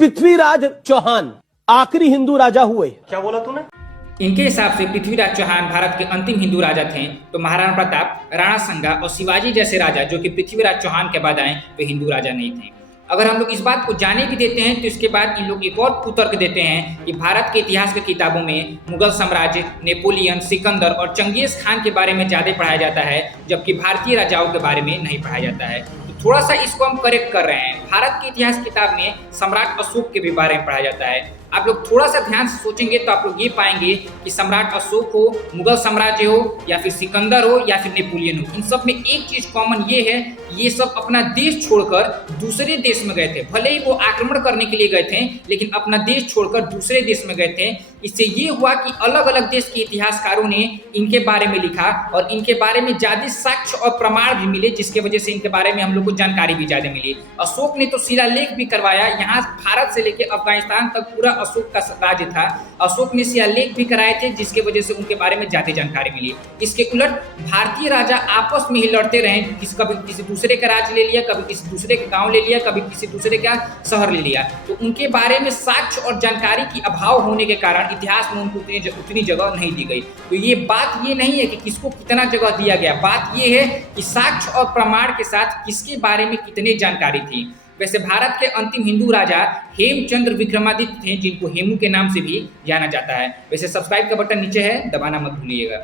पृथ्वीराज चौहान आखिरी हिंदू राजा हुए। क्या बोला तूने? इनके हिसाब से पृथ्वीराज चौहान भारत के अंतिम हिंदू राजा थे, तो महाराणा प्रताप, राणा संगा और शिवाजी जैसे राजा जो कि पृथ्वीराज चौहान के बाद आए वे हिंदू राजा नहीं थे। अगर हम लोग इस बात को जाने भी देते हैं तो इसके बाद इन लोग एक और कुतर्क देते हैं कि भारत के इतिहास की किताबों में मुगल साम्राज्य, नेपोलियन, सिकंदर और चंगेज खान के बारे में ज़्यादा पढ़ाया जाता है, जबकि भारतीय राजाओं के बारे में नहीं पढ़ाया जाता है। तो थोड़ा सा इसको हम करेक्ट कर रहे हैं। भारत की इतिहास किताब में सम्राट अशोक के भी बारे में पढ़ाया जाता है। आप लोग थोड़ा सा ध्यान से सोचेंगे तो आप लोग ये पाएंगे कि सम्राट अशोक हो, मुगल साम्राज्य हो, या फिर सिकंदर हो, या फिर नेपोलियन हो, इन सब में एक चीज कॉमन ये है, ये सब अपना देश छोड़कर दूसरे देश में गए थे। भले ही वो आक्रमण करने के लिए गए थे, लेकिन अपना देश छोड़कर दूसरे देश में गए थे। इससे ये हुआ कि अलग अलग देश के इतिहासकारों ने इनके बारे में लिखा और इनके बारे में ज्यादा साक्ष्य और प्रमाण भी मिले, जिसके वजह से इनके बारे में हम लोग को जानकारी भी ज्यादा मिली। अशोक ने तो शिलालेख भी करवाया, यहाँ भारत से लेकर अफगानिस्तान तक पूरा अशोक का राज्य था। अशोक ने शिलालेख भी कराए थे, जिसके वजह से उनके बारे में ज्यादा जानकारी मिली। इसके उलट भारतीय राजा आपस में ही लड़ते रहे, कभी किसी दूसरे का राज्य ले लिया, कभी किसी दूसरे का गांव ले लिया, कभी किसी दूसरे का शहर ले लिया। तो उनके बारे में साक्ष्य और जानकारी की अभाव होने के कारण इतिहास में उनको उतनी जगह नहीं दी गई। तो ये बात ये नहीं है कि किसको कितना जगह दिया गया, बात ये है कि साक्ष्य और प्रमाण के साथ किसके बारे में कितनी जानकारी थी। वैसे भारत के अंतिम हिंदू राजा हेमचंद्र विक्रमादित्य थे, जिनको हेमू के नाम से भी जाना जाता है। वैसे सब्सक्राइब का बटन नीचे है, दबाना मत भूलिएगा।